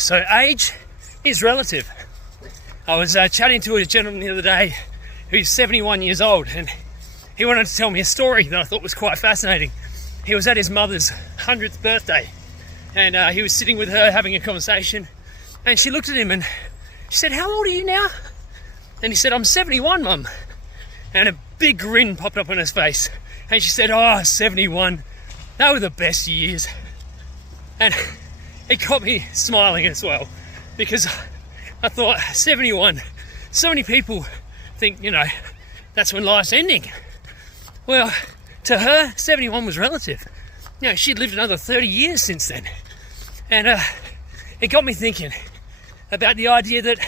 So age is relative. I was chatting to a gentleman the other day who's 71 years old, and he wanted to tell me a story that I thought was quite fascinating. He was at his mother's 100th birthday, and he was sitting with her having a conversation, and she looked at him and she said, "How old are you now?" And he said, "I'm 71, Mum." And a big grin popped up on his face, and she said, "Oh, 71, they were the best years." And it got me smiling as well, because I thought, 71, so many people think, that's when life's ending. Well, to her, 71 was relative. She'd lived another 30 years since then. And it got me thinking about the idea that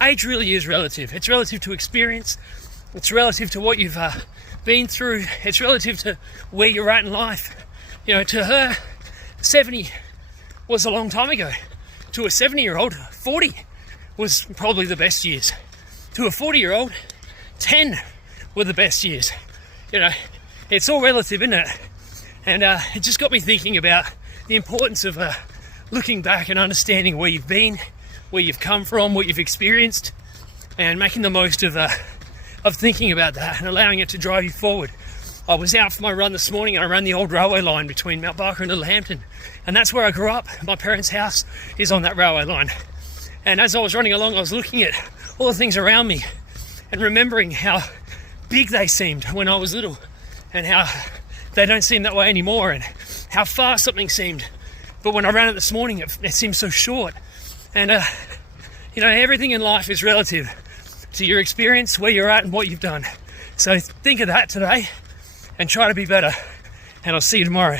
age really is relative. It's relative to experience. It's relative to what you've been through. It's relative to where you're at in life. To her, 70 was a long time ago. To a 70-year-old, 40 was probably the best years. To a 40-year-old, 10 were the best years. It's all relative, isn't it? And it just got me thinking about the importance of looking back and understanding where you've been, where you've come from, what you've experienced, and making the most of thinking about that and allowing it to drive you forward. I was out for my run this morning, and I ran the old railway line between Mount Barker and Littlehampton, and that's where I grew up. My parents' house is on that railway line. And as I was running along, I was looking at all the things around me and remembering how big they seemed when I was little, and how they don't seem that way anymore, and how far something seemed. But when I ran it this morning, it seemed so short. And everything in life is relative to your experience, where you're at, and what you've done. So think of that today and try to be better. And I'll see you tomorrow.